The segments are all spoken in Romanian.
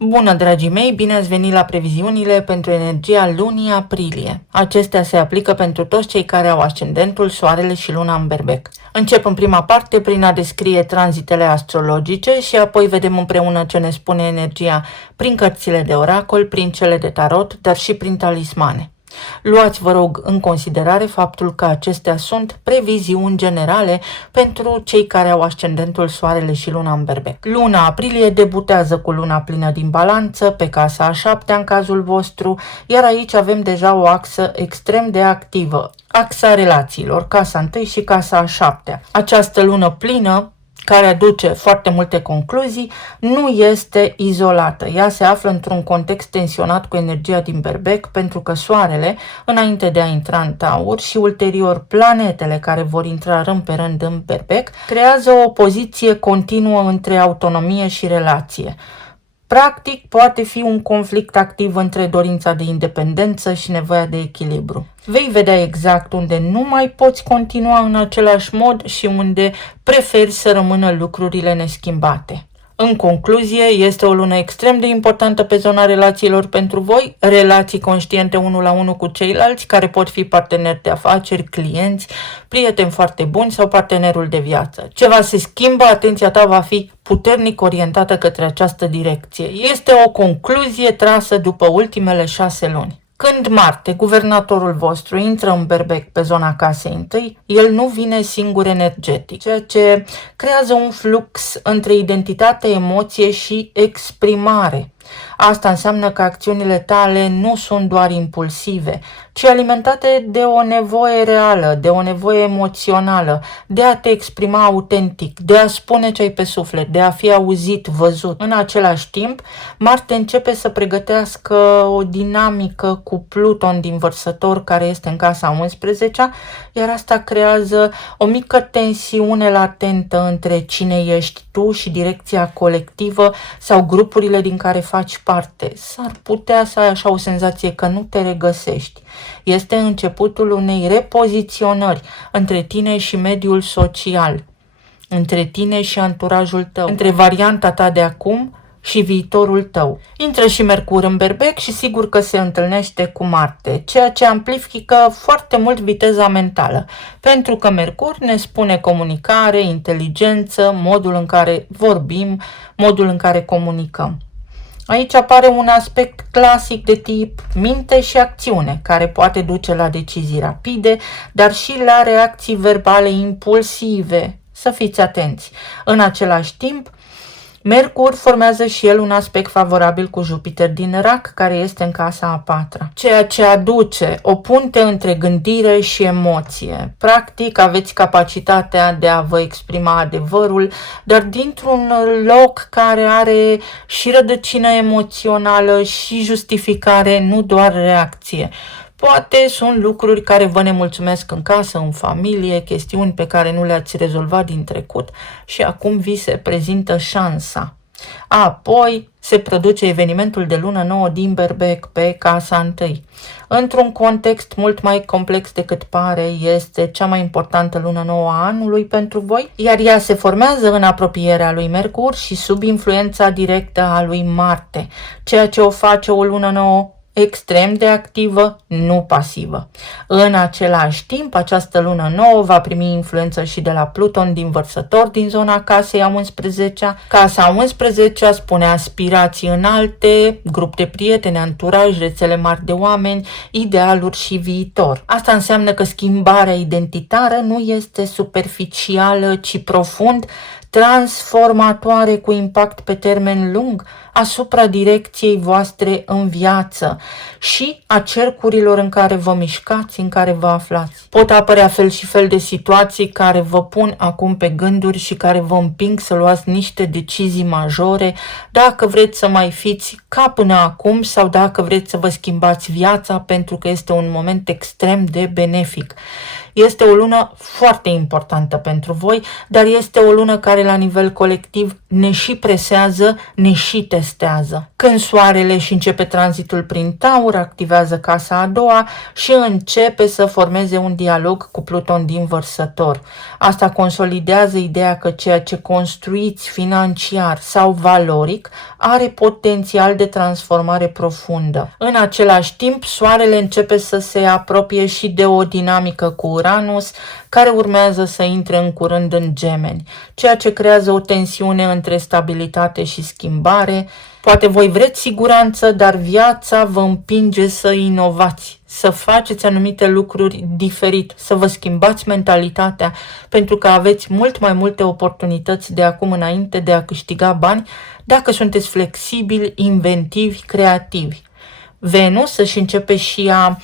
Bună, dragii mei, bine ați venit la previziunile pentru energia lunii aprilie. Acestea se aplică pentru toți cei care au ascendentul, soarele și luna în berbec. Încep în prima parte prin a descrie tranzitele astrologice și apoi vedem împreună ce ne spune energia prin cărțile de oracol, prin cele de tarot, dar și prin talismane. Luați, vă rog, în considerare faptul că acestea sunt previziuni generale pentru cei care au ascendentul, soarele și luna în berbec. Luna aprilie debutează cu luna plină din balanță, pe casa a 7-a în cazul vostru, iar aici avem deja o axă extrem de activă, axa relațiilor, casa 1 și casa a 7-a. Această lună plină, care aduce foarte multe concluzii, nu este izolată. Ea se află într-un context tensionat cu energia din berbec, pentru că soarele, înainte de a intra în taur și ulterior planetele care vor intra rând pe rând în berbec, creează o opoziție continuă între autonomie și relație. Practic, poate fi un conflict activ între dorința de independență și nevoia de echilibru. Vei vedea exact unde nu mai poți continua în același mod și unde preferi să rămână lucrurile neschimbate. În concluzie, este o lună extrem de importantă pe zona relațiilor pentru voi, relații conștiente unul la unul cu ceilalți, care pot fi parteneri de afaceri, clienți, prieteni foarte buni sau partenerul de viață. Ceva se schimbă, atenția ta va fi puternic orientată către această direcție. Este o concluzie trasă după ultimele 6 luni. Când Marte, guvernatorul vostru, intră în berbec pe zona casei întâi, el nu vine singur energetic, ceea ce creează un flux între identitate, emoție și exprimare. Asta înseamnă că acțiunile tale nu sunt doar impulsive, ci alimentate de o nevoie reală, de o nevoie emoțională, de a te exprima autentic, de a spune ce ai pe suflet, de a fi auzit, văzut. În același timp, Marte începe să pregătească o dinamică cu Pluton din Vărsător, care este în casa 11-a, iar asta creează o mică tensiune latentă între cine ești tu și direcția colectivă sau grupurile din care faci parte. S-ar putea să ai așa o senzație că nu te regăsești. Este începutul unei repoziționări între tine și mediul social, între tine și anturajul tău, între varianta ta de acum și viitorul tău. Intră și Mercur în berbec și sigur că se întâlnește cu Marte, ceea ce amplifică foarte mult viteza mentală, pentru că Mercur ne spune comunicare, inteligență, modul în care vorbim, modul în care comunicăm. Aici apare un aspect clasic de tip minte și acțiune, care poate duce la decizii rapide, dar și la reacții verbale impulsive. Să fiți atenți. În același timp, Mercur formează și el un aspect favorabil cu Jupiter din Rac, care este în casa a 4-a, ceea ce aduce o punte între gândire și emoție. Practic, aveți capacitatea de a vă exprima adevărul, dar dintr-un loc care are și rădăcină emoțională și justificare, nu doar reacție. Poate sunt lucruri care vă nemulțumesc în casă, în familie, chestiuni pe care nu le-ați rezolvat din trecut și acum vi se prezintă șansa. Apoi se produce evenimentul de lună nouă din berbec pe casa 1. Într-un context mult mai complex decât pare, este cea mai importantă lună nouă a anului pentru voi, iar ea se formează în apropierea lui Mercur și sub influența directă a lui Marte, ceea ce o face o lună nouă extrem de activă, nu pasivă. În același timp, această lună nouă va primi influență și de la Pluton din Vărsător, din zona casei a 11-a. Casa 11-a spune aspirații înalte, grup de prieteni, anturaj, rețele mari de oameni, idealuri și viitor. Asta înseamnă că schimbarea identitară nu este superficială, ci profund transformatoare cu impact pe termen lung asupra direcției voastre în viață și a cercurilor în care vă mișcați, în care vă aflați. Pot apărea fel și fel de situații care vă pun acum pe gânduri și care vă împing să luați niște decizii majore, dacă vreți să mai fiți ca până acum sau dacă vreți să vă schimbați viața, pentru că este un moment extrem de benefic. Este o lună foarte importantă pentru voi, dar este o lună care la nivel colectiv ne și presează, ne și testează. Când soarele își începe tranzitul prin Taur, activează casa a doua și începe să formeze un dialog cu Pluton din Vărsător. Asta consolidează ideea că ceea ce construiți financiar sau valoric are potențial de transformare profundă. În același timp, soarele începe să se apropie și de o dinamică cu Uranus, care urmează să intre în curând în Gemeni, ceea ce creează o tensiune între stabilitate și schimbare. Poate voi vreți siguranță, dar viața vă împinge să inovați, să faceți anumite lucruri diferit, să vă schimbați mentalitatea, pentru că aveți mult mai multe oportunități de acum înainte de a câștiga bani dacă sunteți flexibili, inventivi, creativi. Venus își începe și ea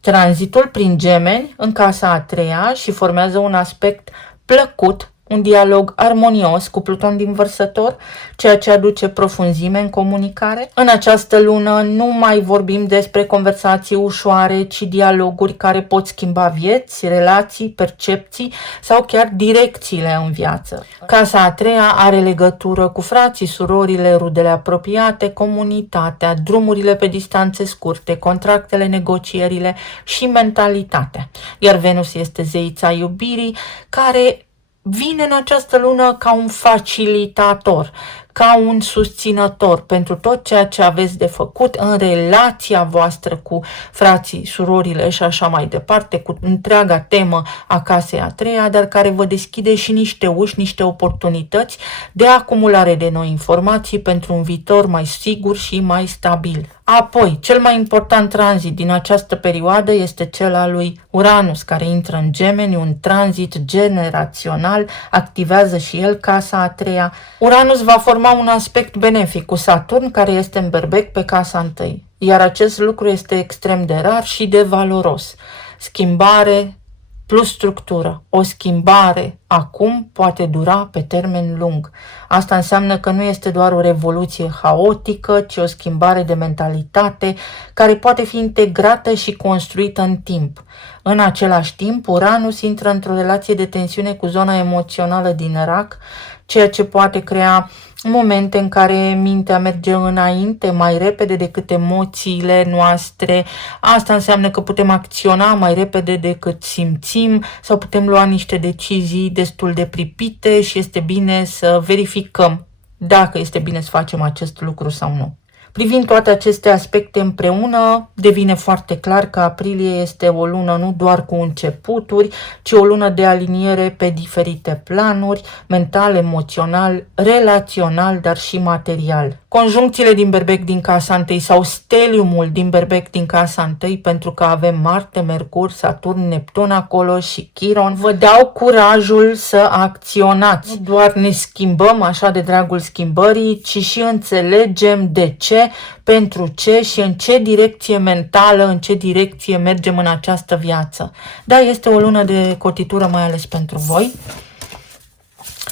tranzitul prin Gemeni în casa a treia și formează un aspect plăcut, un dialog armonios cu Pluton din Vărsător, ceea ce aduce profunzime în comunicare. În această lună nu mai vorbim despre conversații ușoare, ci dialoguri care pot schimba vieți, relații, percepții sau chiar direcțiile în viață. Casa a treia are legătură cu frații, surorile, rudele apropiate, comunitatea, drumurile pe distanțe scurte, contractele, negocierile și mentalitatea. Iar Venus este zeița iubirii, care vine în această lună ca un facilitator, ca un susținător pentru tot ceea ce aveți de făcut în relația voastră cu frații, surorile și așa mai departe, cu întreaga temă a casei a treia, dar care vă deschide și niște uși, niște oportunități de acumulare de noi informații pentru un viitor mai sigur și mai stabil. Apoi, cel mai important tranzit din această perioadă este cel al lui Uranus, care intră în Gemeni, un tranzit generațional, activează și el casa a treia. Uranus va forma un aspect benefic cu Saturn, care este în Berbec pe casa întâi, iar acest lucru este extrem de rar și de valoros. Schimbare plus structură. O schimbare acum poate dura pe termen lung. Asta înseamnă că nu este doar o revoluție haotică, ci o schimbare de mentalitate care poate fi integrată și construită în timp. În același timp, Uranus intră într-o relație de tensiune cu zona emoțională din rac, ceea ce poate crea momente în care mintea merge înainte mai repede decât emoțiile noastre. Asta înseamnă că putem acționa mai repede decât simțim sau putem lua niște decizii destul de pripite și este bine să verificăm dacă este bine să facem acest lucru sau nu. Privind toate aceste aspecte împreună, devine foarte clar că aprilie este o lună nu doar cu începuturi, ci o lună de aliniere pe diferite planuri, mental, emoțional, relațional, dar și material. Conjuncțiile din Berbec din casa întâi sau steliumul din Berbec din casa întâi, pentru că avem Marte, Mercur, Saturn, Neptun acolo și Chiron, vă dau curajul să acționați. Nu doar ne schimbăm așa de dragul schimbării, ci și înțelegem de ce, pentru ce și în ce direcție mentală, în ce direcție mergem în această viață. Da, este o lună de cotitură, mai ales pentru voi.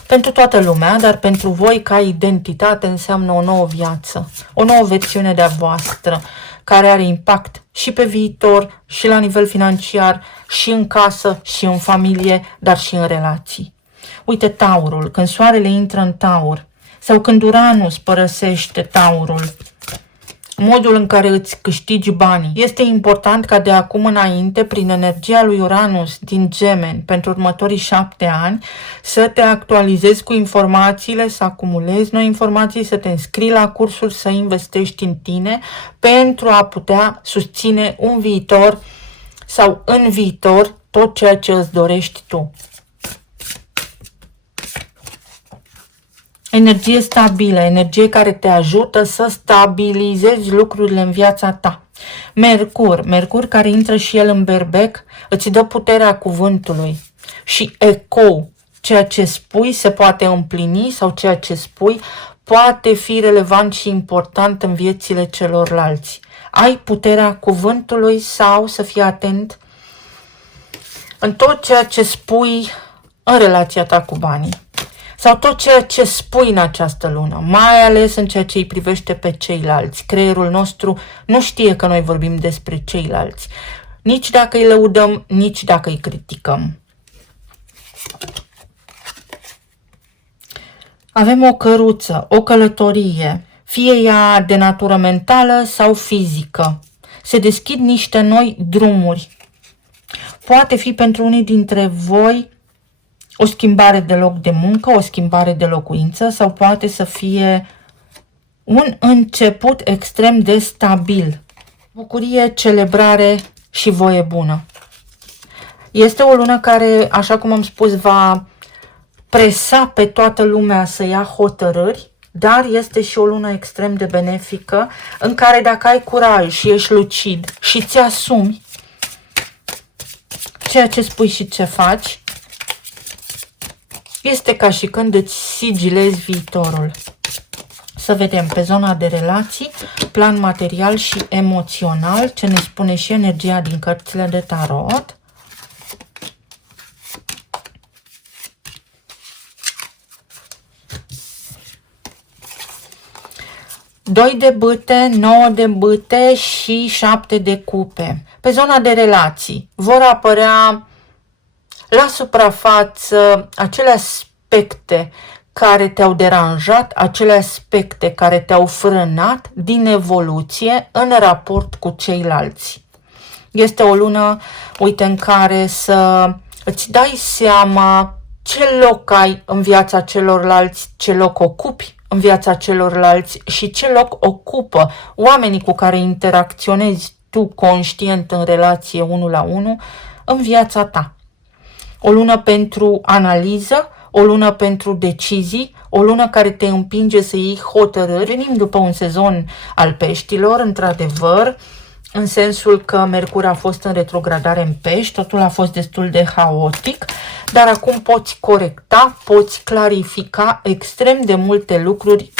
Pentru toată lumea, dar pentru voi ca identitate înseamnă o nouă viață, o nouă versiune de-a voastră, care are impact și pe viitor, și la nivel financiar, și în casă, și în familie, dar și în relații. Uite Taurul, când soarele intră în Taur, sau când Uranus părăsește Taurul, modul în care îți câștigi banii. Este important ca de acum înainte, prin energia lui Uranus din Gemeni, pentru următorii 7 ani, să te actualizezi cu informațiile, să acumulezi noi informații, să te înscrii la cursuri, să investești în tine, pentru a putea susține un viitor sau în viitor tot ceea ce îți dorești tu. Energie stabilă, energie care te ajută să stabilizezi lucrurile în viața ta. Mercur care intră și el în Berbec, îți dă puterea cuvântului și ecou. Ceea ce spui se poate împlini sau ceea ce spui poate fi relevant și important în viețile celorlalți. Ai puterea cuvântului sau să fii atent în tot ceea ce spui în relația ta cu banii. Sau tot ceea ce spui în această lună, mai ales în ceea ce îi privește pe ceilalți. Creierul nostru nu știe că noi vorbim despre ceilalți. nici dacă îi lăudăm, nici dacă îi criticăm. Avem o căruță, o călătorie, fie ea de natură mentală sau fizică. Se deschid niște noi drumuri. Poate fi pentru unii dintre voi o schimbare de loc de muncă, o schimbare de locuință sau poate să fie un început extrem de stabil. Bucurie, celebrare și voie bună. Este o lună care, așa cum am spus, va presa pe toată lumea să ia hotărâri, dar este și o lună extrem de benefică în care dacă ai curaj și ești lucid și ți asumi ceea ce spui și ce faci, este ca și când îți sigilezi viitorul. Să vedem pe zona de relații, plan material și emoțional, ce ne spune și energia din cărțile de tarot. Doi de bâte, 9 de bâte și 7 de cupe. Pe zona de relații vor apărea la suprafață acele aspecte care te-au deranjat, acele aspecte care te-au frânat din evoluție în raport cu ceilalți. Este o lună, uite, în care să îți dai seama ce loc ai în viața celorlalți, ce loc ocupi în viața celorlalți și ce loc ocupă oamenii cu care interacționezi tu conștient în relație 1 la 1 în viața ta. O lună pentru analiză, o lună pentru decizii, o lună care te împinge să iei hotărâri. Venim după un sezon al peștilor, într-adevăr, în sensul că Mercur a fost în retrogradare în pești, totul a fost destul de haotic, dar acum poți corecta, poți clarifica extrem de multe lucruri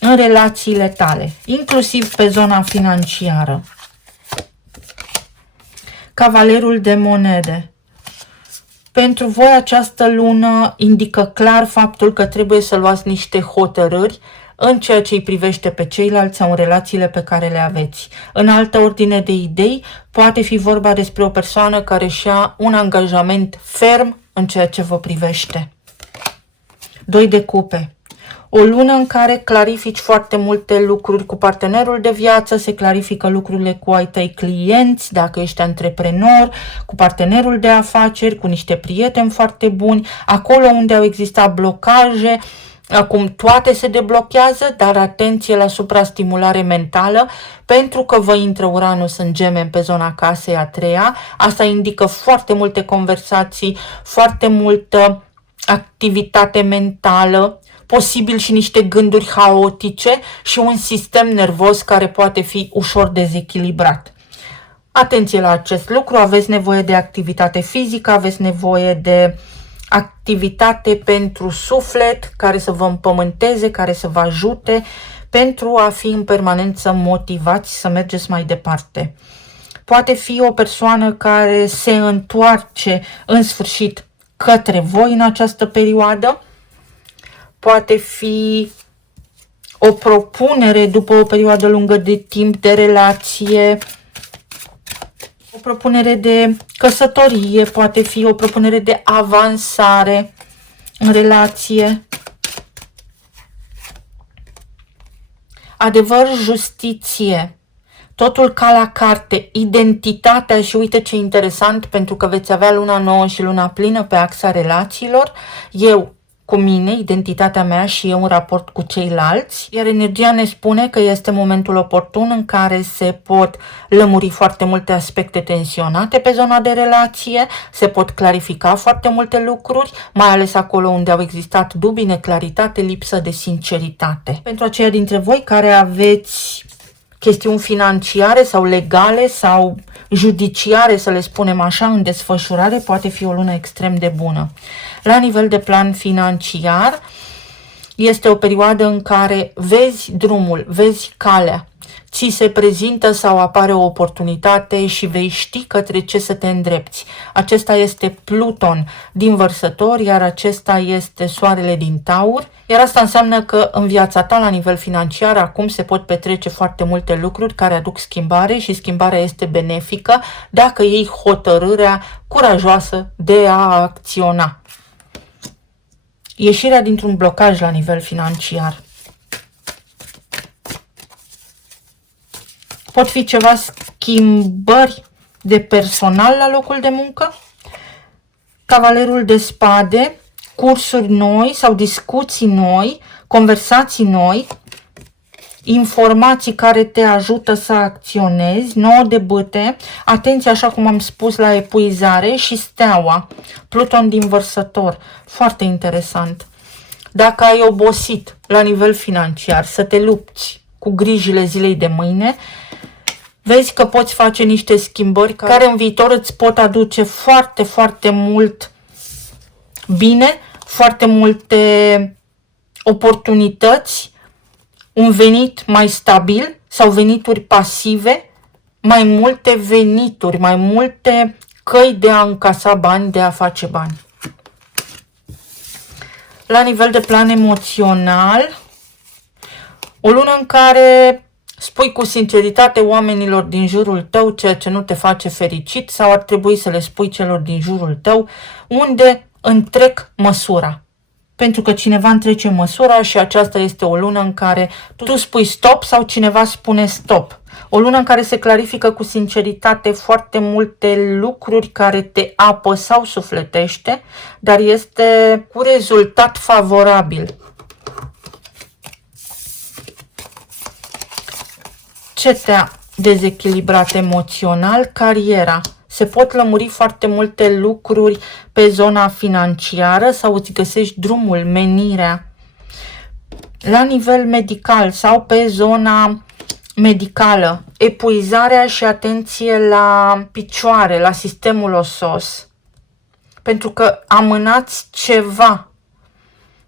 în relațiile tale, inclusiv pe zona financiară. Cavalerul de monede. Pentru voi această lună indică clar faptul că trebuie să luați niște hotărâri în ceea ce îi privește pe ceilalți sau în relațiile pe care le aveți. În altă ordine de idei, poate fi vorba despre o persoană care își ia un angajament ferm în ceea ce vă privește. 2 de cupe. O lună în care clarifici foarte multe lucruri cu partenerul de viață, se clarifică lucrurile cu ai tăi clienți, dacă ești antreprenor, cu partenerul de afaceri, cu niște prieteni foarte buni, acolo unde au existat blocaje. Acum toate se deblochează, dar atenție la suprastimulare mentală, pentru că vă intră Uranus în Gemeni pe zona casei a treia. Asta indică foarte multe conversații, foarte multă activitate mentală, posibil și niște gânduri haotice și un sistem nervos care poate fi ușor dezechilibrat. Atenție la acest lucru, aveți nevoie de activitate fizică, aveți nevoie de activitate pentru suflet, care să vă împământeze, care să vă ajute pentru a fi în permanență motivați să mergeți mai departe. Poate fi o persoană care se întoarce în sfârșit către voi în această perioadă. Poate fi o propunere după o perioadă lungă de timp de relație, o propunere de căsătorie, poate fi o propunere de avansare în relație. Adevăr, justiție, totul ca la carte, identitatea și uite ce interesant, pentru că veți avea luna nouă și luna plină pe axa relațiilor, eu cu mine, identitatea mea și eu în raport cu ceilalți, iar energia ne spune că este momentul oportun în care se pot lămuri foarte multe aspecte tensionate pe zona de relație, se pot clarifica foarte multe lucruri, mai ales acolo unde au existat dubii, neclaritate, lipsă de sinceritate. Pentru aceia dintre voi care aveți chestiuni financiare sau legale sau judiciare, să le spunem așa, în desfășurare, poate fi o lună extrem de bună. La nivel de plan financiar, Este o perioadă în care vezi drumul, vezi calea, ți se prezintă sau apare o oportunitate și vei ști către ce să te îndrepți. Acesta este Pluton din Vărsător, iar acesta este Soarele din Taur, iar asta înseamnă că în viața ta la nivel financiar acum se pot petrece foarte multe lucruri care aduc schimbare și schimbarea este benefică dacă iei hotărârea curajoasă de a acționa. Ieșirea dintr-un blocaj la nivel financiar. Pot fi ceva schimbări de personal la locul de muncă, Cavalerul de Spade, cursuri noi sau discuții noi, conversații noi, informații care te ajută să acționezi, 9 de bâte, atenție așa cum am spus la epuizare și Steaua, Pluton din Vărsător, foarte interesant. Dacă ai obosit la nivel financiar să te lupți cu grijile zilei de mâine, vezi că poți face niște schimbări care în viitor îți pot aduce foarte, foarte mult bine, foarte multe oportunități, un venit mai stabil sau venituri pasive, mai multe venituri, mai multe căi de a încasa bani, de a face bani. La nivel de plan emoțional, o lună în care spui cu sinceritate oamenilor din jurul tău ceea ce nu te face fericit sau ar trebui să le spui celor din jurul tău unde întrec măsura. Pentru că cineva întrece măsura și aceasta este o lună în care tu spui stop sau cineva spune stop. O lună în care se clarifică cu sinceritate foarte multe lucruri care te apă sau sufletește, dar este cu rezultat favorabil. Ce te-a dezechilibrat emoțional? Cariera. Se pot lămuri foarte multe lucruri pe zona financiară sau îți găsești drumul, menirea. La nivel medical sau pe zona medicală, epuizarea și atenție la picioare, la sistemul osos. Pentru că amânați ceva.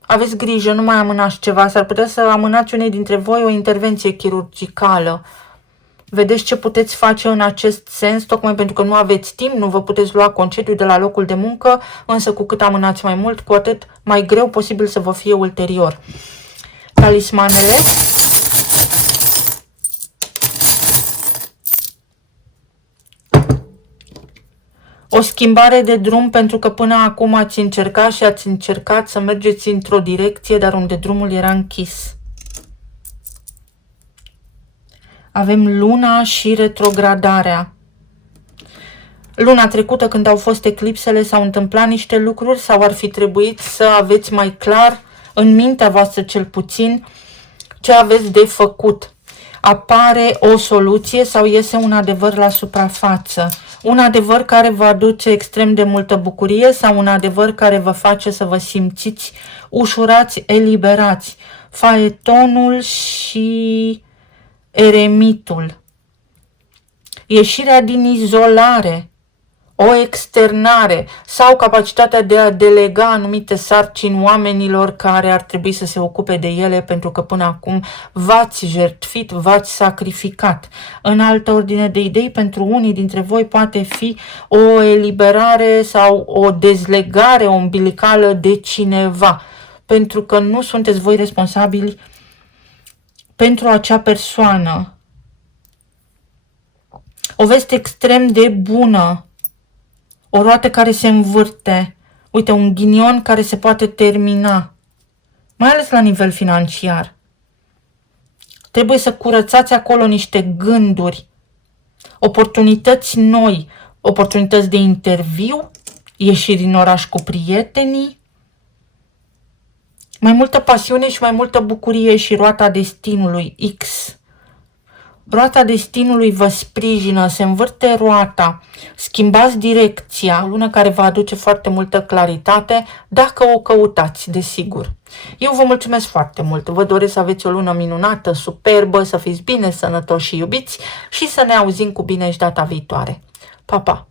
Aveți grijă, nu mai amânați ceva. S-ar putea să amânați unei dintre voi o intervenție chirurgicală. Vedeți ce puteți face în acest sens, tocmai pentru că nu aveți timp, nu vă puteți lua concediu de la locul de muncă, însă cu cât amânați mai mult, cu atât mai greu posibil să vă fie ulterior. Talismanele. O schimbare de drum pentru că până acum ați încercat și ați încercat să mergeți într-o direcție, dar unde drumul era închis. Avem luna și retrogradarea. Luna trecută, când au fost eclipsele, s-au întâmplat niște lucruri sau ar fi trebuit să aveți mai clar, în mintea voastră cel puțin, ce aveți de făcut. Apare o soluție sau iese un adevăr la suprafață. Un adevăr care vă aduce extrem de multă bucurie sau un adevăr care vă face să vă simțiți ușurați, eliberați. Faetonul și eremitul. Ieșirea din izolare, o externare sau capacitatea de a delega anumite sarcini oamenilor care ar trebui să se ocupe de ele pentru că până acum v-ați jertfit, v-ați sacrificat. În altă ordine de idei, pentru unii dintre voi poate fi o eliberare sau o dezlegare umbilicală de cineva, pentru că nu sunteți voi responsabili pentru acea persoană. O veste extrem de bună. O roată care se învârte. Uite, un ghinion care se poate termina. Mai ales la nivel financiar. Trebuie să curățați acolo niște gânduri. Oportunități noi. Oportunități de interviu. Ieșiri în oraș cu prietenii. Mai multă pasiune și mai multă bucurie și roata destinului X. Roata destinului vă sprijină, se învârte roata, schimbați direcția, o lună care va aduce foarte multă claritate dacă o căutați, desigur. Eu vă mulțumesc foarte mult, vă doresc să aveți o lună minunată, superbă, să fiți bine, sănătoși și iubiți și să ne auzim cu bine și data viitoare. Pa, pa!